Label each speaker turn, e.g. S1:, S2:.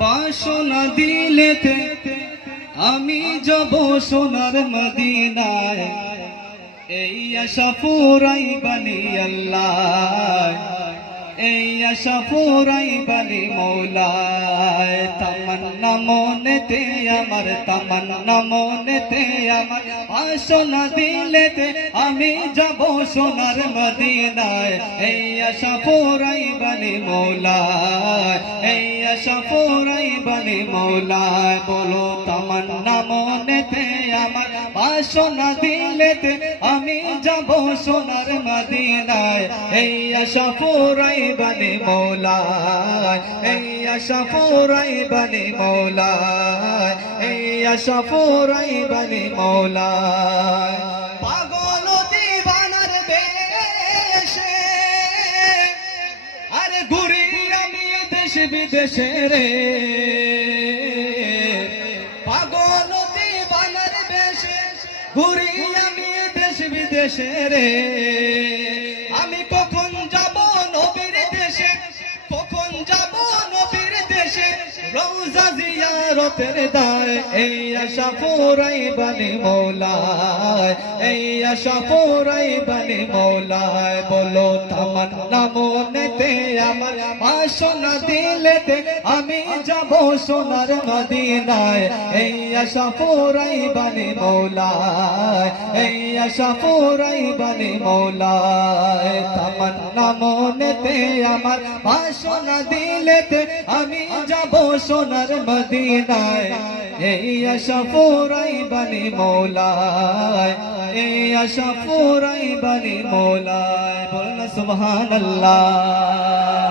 S1: বাসনা দিলেতে আমি যাব সোনার মদিনায়। এই আশা পুরাই বানি আল্লাহ, এই আশা পুরাই বানি মৌলায়। মনেতে আমার তামান্না, মনেতে আমার বাসনা দিলেতে আমি যাব সোনার মদিনায়। এই আশা পোরাই বানে মৌলা এই আশা পোরাই বানে মৌলা বলো তামান্না মনেতে আমার বাসনা দিলেতে আমি যাব সোনার মদিনায়। এই আশা পুরাই বানি মৌলায়, এই আশা পুরাই বানি মৌলায়, এই আশা পুরাই বানি দেশ বিদেশে রে। ঘুরি আমি দেশ বিদেশে রে। আমি কখন যাব নবীর দেশে? কখন যাব নবীর দেশে? রোজা জিয়ারতের দায়, এই আশা পুরাই বানে মৌলায়, এই আশা পুরাই বানে মৌলায়, বলো তামান্না মনেতে আমার বাসনা দিলেতে আমি যাব সোনার মদিনায়। এই আশা পুরাই বানি মৌলায়, এই আশা পুরাই বানি মৌলায়। তামান্না মনেতে আমার বাসনা দিলেতে আমি যাব সোনার মদিনায়। এই আশা পুরাই বানি মৌলায় আশা পুরাই বানি মৌলায়। বলনা সুবহানাল্লাহ।